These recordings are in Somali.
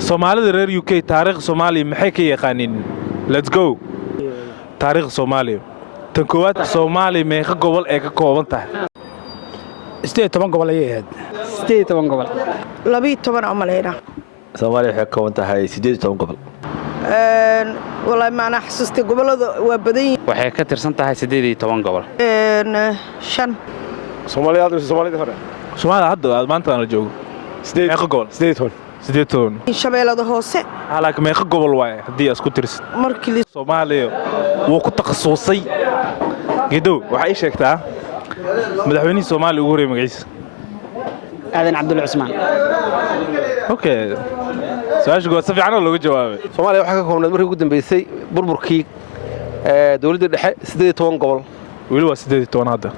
soomaalida reer UK taariikh Soomaaliya maxay ka yaqaaniin let's go taariikh Soomaaliya tan koowaad Soomaaliya meeqa gobol ee ka kooban tahay 18 gobol ayay ahayd 18 gobol 12 oo maleena Soomaaliya waxay ka kooban tahay 18 gobol والله ما أنا حسست قبل وبدين waxay ka tirsan tahay 18 gobol شن Soomaaliya hore Soomaaliya hadda maanta la joogo meeqa gobol 18 shabeellada hoose halka meeqa gobol waay hadii isku tirsid markii Soomaaliya wuu ku takhasusay gido waxay sheegtaa madaxweynaha Soomaaliya ugu horeeyay magaciisa aadan cabdulla cusmaan okay su'aasha go'an si fiican looga jawaabay Soomaaliya waxa ka koobnayd markii ugu dambeysay burburkii dawladda dhexe 18 gobol weli waa 18 hadda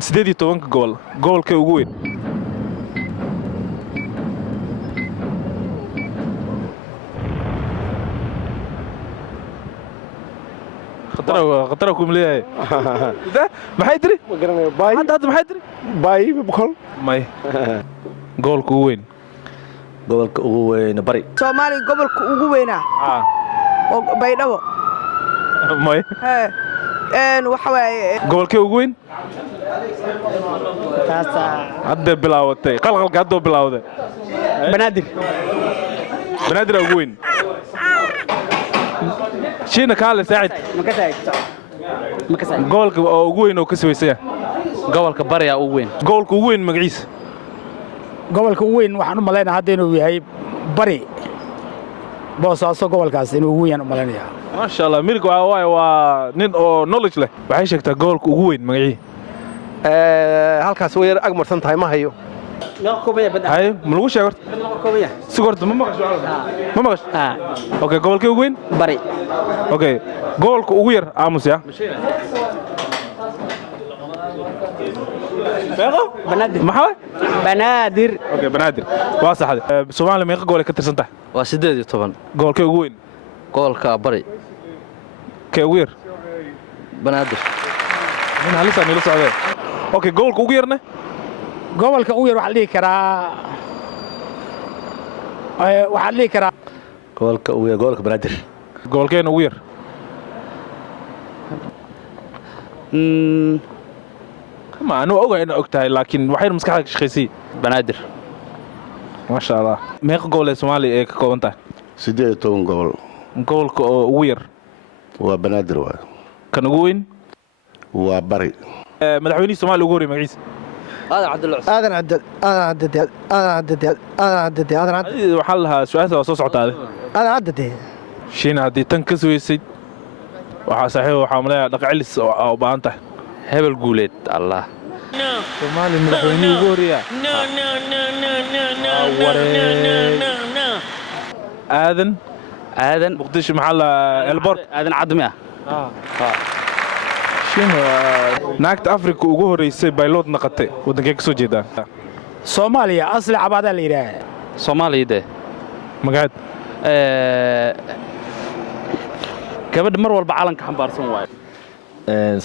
18 gobol gobolka ugu weyn خطركم ليه ده ما حيدري باي هذا ما حيدري باي بقول ماي gobolka ugu weyn gobolka ugu weyn bari Soomaaliya gobolka ugu weyn oo baydhabo may waxa waaye gobolka ugu weyn taasa hadda bilaawatay qalqalka hadda bilaawday banaadir ugu weyn شينا كاله ساعد ma ka saacid gobolka ugu weyn oo ka sweysay gobolka bariya ugu weyn gobolka ugu weyn magaciisa gobolka ugu weyn waxaan u maleynayaa hadda inuu yahay bari boosaaso gobolkaas inuu ugu weyn u maleynayaa ma sha Allah mirka waa nin oo knowledge leh waxay sheegtaa gobolka ugu weyn magaciisa halkaas way yar agmarsan tahay ma hayo هاي ملوش يا ورد سكرت ما مغش اوكي قولك وين bari اوكي قولك وير امس يا banaadir maxaa banaadir okay banaadir waa saxday Soomaaliya meeqa gool ka tirsan tahay waa 18 goolka ugu weyn gobolka bari ka ugu yar banaadir min halisa meel socday okay goolka ugu yarna gobolka ugu yar waxa la dhihi karaa gobolka ugu yar gobolka banaadir goolkeena ugu yar kama anu ogaa in ogtahay laakiin waxay maskaxda ka shaqeysay banaadir ma sha Allah meeqa gool ee Soomaaliya ee ka kooban tahay 18 gobol gobolka ugu yar waa banaadir waa kan ugu weyn waa bari madaxweynaha Soomaaliya ugu horeeyay magaciisa waxaa lahaa su'aasha waa soo socotaade shiina haddii tan ka sugaysay waxaa saaxiib waxaa maleeyaa dhaqacilis oo u baahan tahay hebel guuleed allah Soomaaliya madaxweynaha ugu horeeya aadan muqdisho maxaa la elbort aadan cadmi naagta Afrika ugu horeysay baylod naqatay wadankee ka soo jeedaa Soomaaliya asli cabaada la yiraahdo Soomaaliyada magaad gabadh mar walba calanka xambaarsan waayo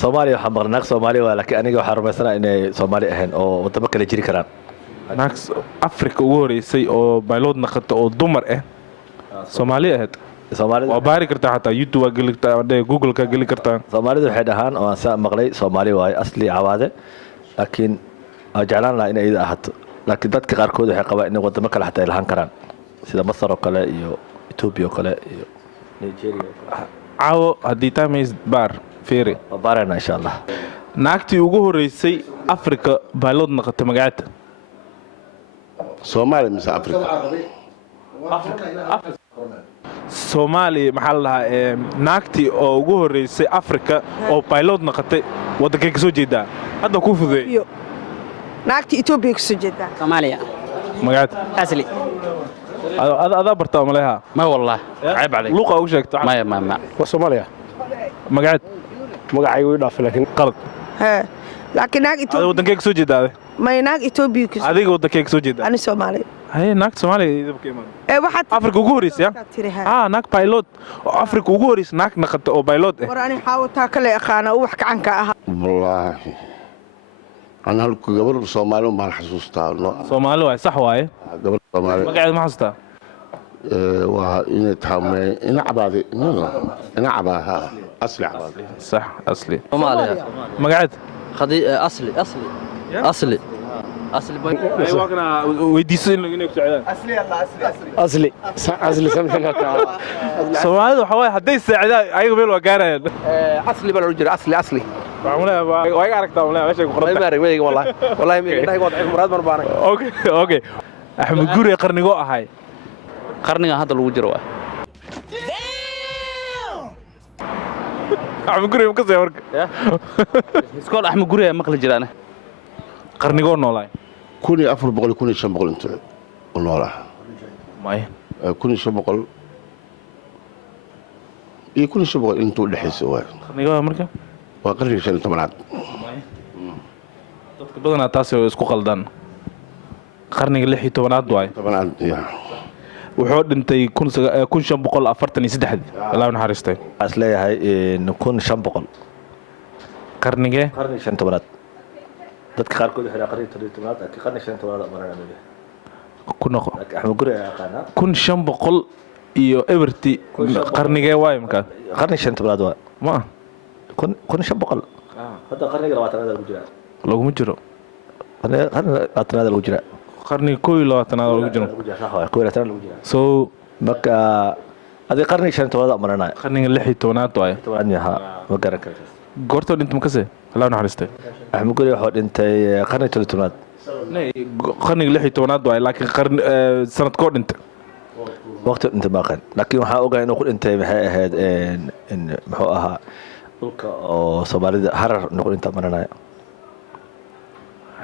Soomaaliya waxa maqnaaq Soomaaliya waa laakiin aniga waxa rumaysanahay inay Soomaali ahayn oo wadamo kale jiri karaan naag Afrika ugu horeysay oo baylod naqatay oo dumar ah Soomaali ahayd Soomaalida waa baari kartaa hataa YouTube gali kartaa Google ka gali kartaa Soomaalida waxay dhahaan oo aan saa maqlay Soomaali waay asli cawaade laakiin jeclaan la inay ahaato laakiin dadka qaar kood waxay qabaan in wadamo kale xataa ilaahan karaan sida Masar oo kale iyo Ethiopia oo kale iyo Nigeria caawo haddii taameys baar fiiri baarana insha Allah naagtii ugu horeysay Afrika baylod naqatay magaceeda Soomaaliya mise Afrika Soomaaliya maxaa la dhahaa naagtii oo ugu horeysay Afrika oo baylod naqatay wadankee ka soo jeedaa hadda ku fudeey naagtii Itoobiya ka soo jeedaa Soomaaliya magaceeda asli adaa bartaa maleeha ma wallah ceeb عليك luqa u sheegto ma waa Soomaaliya magaceeda magacaygu way dhaafay laakiin qalad laakiin naag adiga wadankee ka soo jeedaa may naag Itoobiya ka adiga wadankee ka soo jeedaa ani Soomaaliya هاي ناك سومالي إذا بكيمان waxaad أفريقيا وجوريس يا ناك بايلوت أفريقيا وجوريس ناك نقطة أو بايلوت وراني حاولت كله أخانا وحكي عنك والله أنا هلك قبل Soomaali ما حسوستا Soomaali waay sax waaye قبل Soomaali magaceed ma xasuustaa وإن تحمل إن عبادي إن عبادها أصلي عبادي صح أصلي Soomaaliya مقعد asli واقنا ويديسين إنك سعدان أصلي سمح الله تعالى سومالي وحواي هدي السعدان أيوة بيلو قارن asli baa loo jira asli معمولة وايق عرفت معمولة ماشي والله ما arag والله indhahay wad muraad mar baan أوكي أحمد قوري قرنيقو أهاي qarnigan hadda lagu jiro waa أحمد قوري مكسي ورك iskool Axmed Guri ay maqli jiraan قرنيقو نولاي كوني أفر بقول كوني شن بقول أنت والله ماي كوني شن بقول إيه كوني شن بقول أنتوا اللي حسوا قرنيقو مركا وقرني شن تمنعت dadka badanaa taasi oo isku qaldan qarniga 16aad waay تمنعت يا wuxuu dhintay 1543 Allah naxariistay as leeyahay 1500 qarnige qarni 15aad dadka qaarkood waxay qarni 13aad laakiin qarni 15aad amarana leeyahay ku noqo laakiin Axmed Guri ayaa yaqaana 1500 iyo everty qarnige waay markaa qarni 15aad waa ma 1500 hadda qarniga 20aad lagu jiraa laguma jiro qarniga 20aad lagu jiraa qarniga 21aad lagu jiro so marka adii qarni 15aad amarana qarniga 16aad waay tobanyaha ma garan kartid goortoo dhintay makase Allah naxariistay Axmed Guri wuxuu dhintay qarni 13aad qarniga 16aad waay laakiin qarni sanadkoo dhintay waqti inta baaqan laakiin waxa ogahay inuu ku dhintay maxay ahayd in muxuu ahaa dhulka oo Soomaalida harar noqon inta maranaya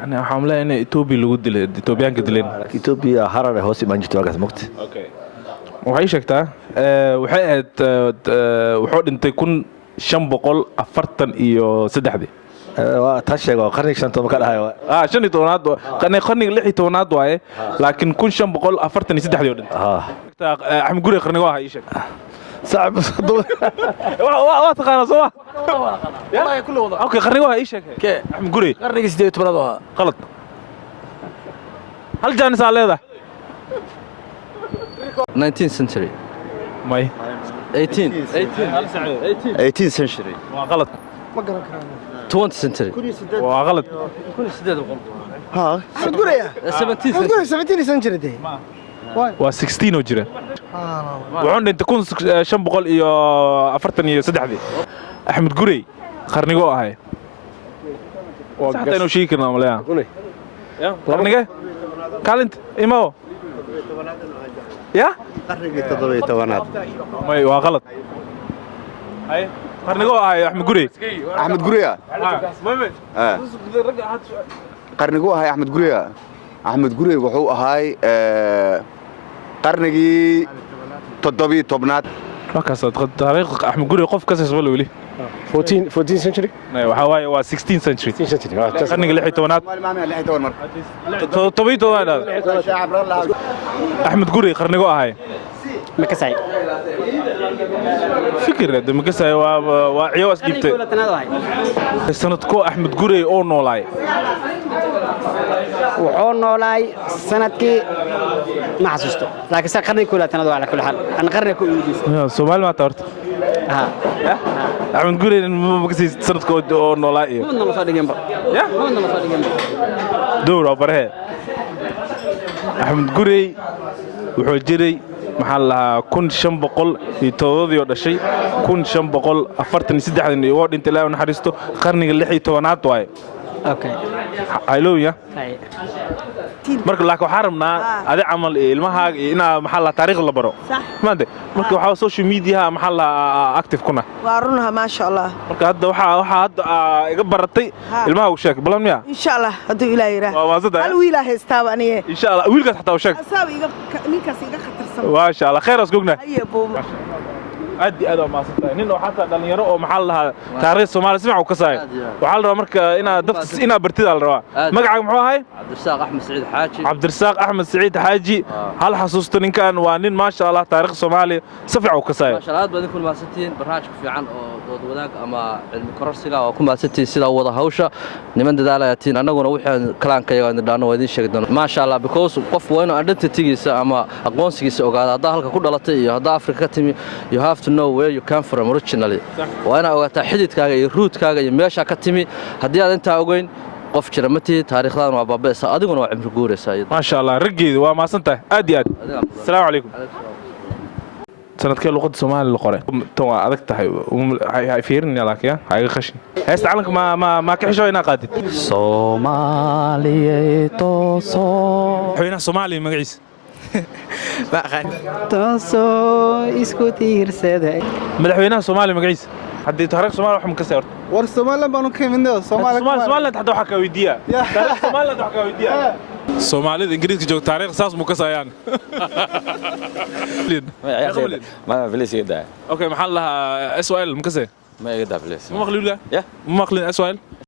أنا حامله إن إثيوبيا اللي قد له إثيوبيان قد لنا إثيوبيا harar hoos iman jirtay waqti mugti waxay sheegtaa waxay wuxuu dhintay 1543 waa taa sheego qarni 15 ka dhahay waa 15aad qarniga 16aad waaye laakiin 1543 dhintay Axmed Guri qarniga waa ii sheeg صعب waa taqaana soo والله كله وضع اوكي qarniga waa ii sheeg Axmed Guri qarniga 18aad waa qalad hal jaanis aa leedahay 19th century may 18th century waa qalad 20th century waa qalad ها Axmed Guri 17 century de waa 16 oo jira wuxuu dhintay 1543 Axmed Guri qarnigo ahay saxta inuu sheegi karnaa malaya qarnige kaalint imao ya qarnigii 17aad may waa qalad hay qarnigo ahay Axmed Guri qarnigu ahay Axmed Guri Axmed Guri wuxuu ahay qarnigii 17aad markaas taariikh Axmed Guri qof ka soo wali 14 century waxa waaye waa 16th century qarniga 16aad Axmed Guri qarnigo ahay makasay fikir makasay waa ciyaw asdibtay sanadko Axmed Guri oo noolaay wuxuu noolaay sanadkii ma xasuusto laakiin sa qarniga 12aad waa kala xal an qarniga ku iibis Soomaali ma taarto Axmed Guri makasay sanadko oo noolaay ma nala soo dhigeen ba ya ma nala soo dhigeen dowra barahe Axmed Guri wuxuu jiray maxaa la 1507 iyo dhashay 1543 iyo dhintay ilaa naxariisto qarniga 16aad waay okay ayluuya marka laakiin waxaan rabnaa adi camal ilmahaaga ina maxaa la taariikh la baro maanta marka waxa social media maxaa la active kuna waa runaha ma sha Allah marka hadda waxa iga baratay ilmaha u sheeg balan miya insha Allah haduu ilaahay yiraahdo waa waasada hal wiil ah heestaaba aniga insha Allah wiilkaas xataa u sheeg asaab iga ninkaas iga khatarsan waa insha Allah khayr asgogna ayo boobo aad iyo aad waa maasantahay nin oo xataa dhalinyaro oo maxaa la dhahaa taariikh Soomaaliya sifac u ka saay waxa la rabaa marka inaad dadka inaad bartida la rabaa magacaaga muxuu ahay Cabdirasaaq Axmed Saciid Xaaji hal xasuusto ninkan waa nin ma sha Allah taariikh Soomaaliya sifac u ka saay ما شاء الله بدنا نكون ماسنتين برنامج في عن ضد وذاك أما المكرسية وكون ماسنتين سيدا وضع هوشة نمن دلالاتين أنا قلنا وحنا كلام كي عندنا ودين شقدنا ما شاء الله because قف وين أردت تيجي أما أقوى سيجي وقاعد هذا هلك كل لطيء هذا أفريقيا تيمي you have to know where you come from originally وأنا وقت حديد كاجا يروت كاجا يمشي كتيمي هدي أنت أقولين قف شرمتي تاريخ لان وبابا أديكون وعمر جوري سيد ما شاء الله رجي وما سنته أدي السلام عليكم sanadkee luqadda Soomaaliya la qoray tan waa adag tahay hay fiirinaya laakiin hayga khashin heesta calanka ma ka xisho ina qaadid Soomaaliya tooso xubinaha Soomaaliya magaciisa ma aqaan tooso isku tiirsada madaxweynaha Soomaaliya magaciisa haddii taariikh Soomaaliya wax ma ka soo war Soomaaliland baanu ka midnaa Soomaaliland hadda waxa ka weydiiya taariikh Soomaaliland waxa ka weydiiya Soomaalida Ingiriiska joog taariikh saas mu ka saayaan ما فليس يدا اوكي محل لها SOL مكسه ما يدا فليس مو مخلي ولا ما مخلي SOL